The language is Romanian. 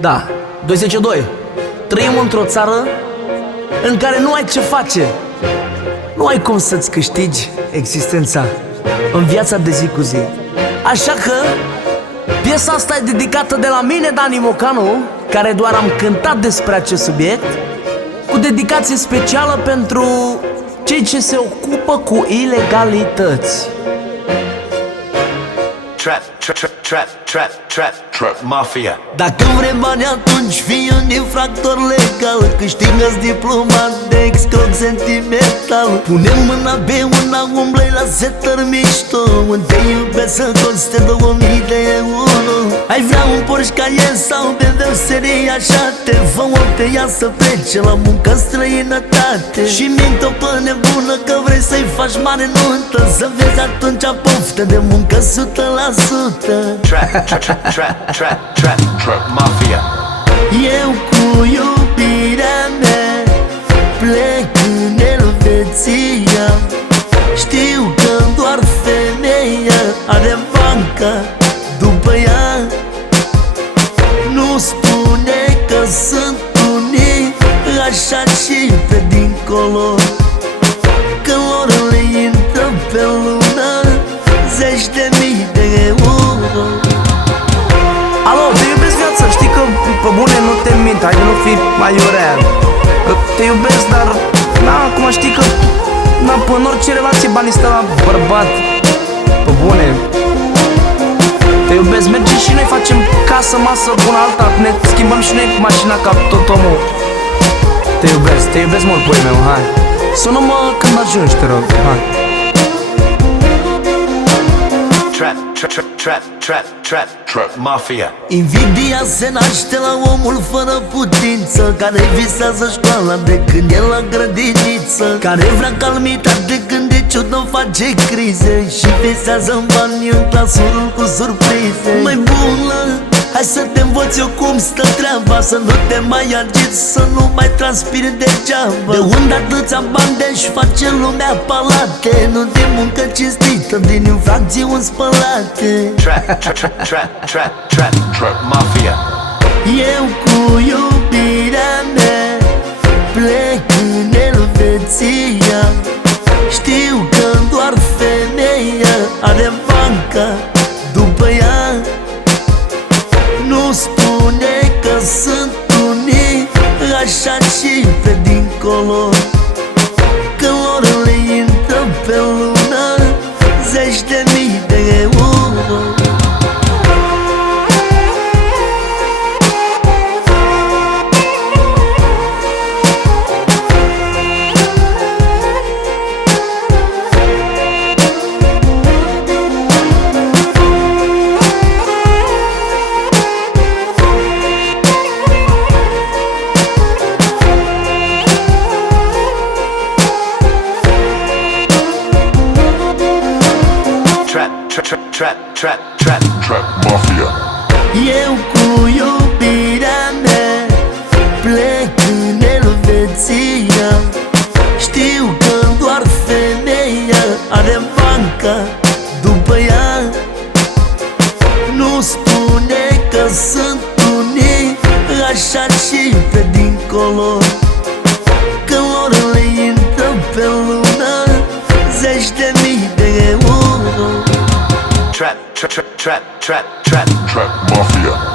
Da, 202. Trăim într-o țară în care nu ai ce face. Nu ai cum să-ți câștigi existența în viața de zi cu zi. Așa că piesa asta e dedicată de la mine, Dani Mocanu, care doar am cântat despre acest subiect, cu dedicație specială pentru cei ce se ocupă cu ilegalități. Trap mafia. Dacă vrei bani, atunci fii un infractor legal. Câștigă-ți diploma de excroc sentimental. Pune mâna pe una, umblă-i la setăr mișto. Când te iubesc să coste 2000 de euro. Ai vrea un Porsche Cayenne sau BMW serie așa te fă o pe ea să plece la muncă în străinătate. Și mint-o pe nebună că vrei să-i faci mare nuntă. Să vezi atunci poftă de muncă 100%. Trap mafia. Eu cu iubirea mea plec în Elveția. Știu că doar femeia are banca după ea. Nu spune că sunt unii așa și pe dincolo, că lor le intră pe lună 10.000 de euro. Alo, te iubesc viața, știi că pe bune nu te mint, hai nu fi mai iurea. Te iubesc, dar na, acum știi că na, în orice relație banii stă la bărbat. Pe bune. Te iubesc, mergem și noi facem casă, masă, bună alta. Ne schimbăm și noi mașina ca tot omul. Te iubesc mult, băi meu, hai. Sună-mă când ajungi, te rog, hai. Trap mafia. Invidia se naște la omul fără putință, care visează școala de când e la grădiniță, care vrea calmitate când de ciudă face crize și visează în bani în clasurul cu surprize. Mai bună, hai să te învăț eu cum stă treaba, să nu te mai agiți, să nu mai transpiri degeaba. De unde atâția bani de-și face lumea palate, nu de muncă cinstită, din infracțiuni spălate. Trap mafia. Eu cu iubirea mea plec în Elveția. Știu că doar femeia are banca după ea. Nu spune că sunt unii așa și pe dincolo, că lor le intră pe lună 10.000 de euro. Trap mafia. Eu cu iubirea mea plec în Elveția. Știu că doar femeia are banca după ea. Nu spune că sunt unii așa și pe dincolo, că lor le intră pe lună 10.000 de euro. Trap mafia.